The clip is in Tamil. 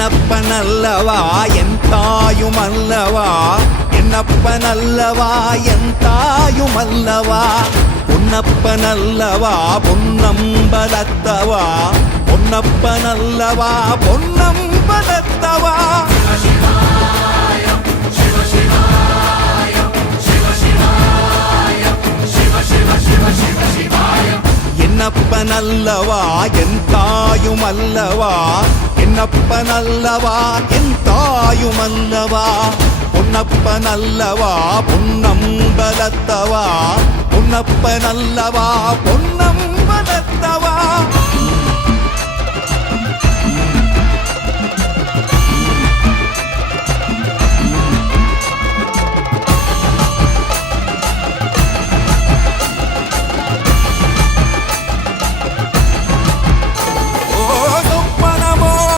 என்னப்பனல்லவா என் தாயுமல்லவா, என்னப்பனல்லவா என் தாயுமல்லவா, பொன்னப்பனல்லவா பொன்னம்பலத்தவா, பொன்னப்பனல்லவா பொன்னம்பலத்தவா. என்னப்பனல்லவா என் தாயுமல்லவா, என்னப்பனல்லவா என் தாயுமல்லவா, பொன்னப்பனல்லவா பொன்னம்பலத்தவா, பொன்னப்பனல்லவா பொன்னம்பலத்தவா.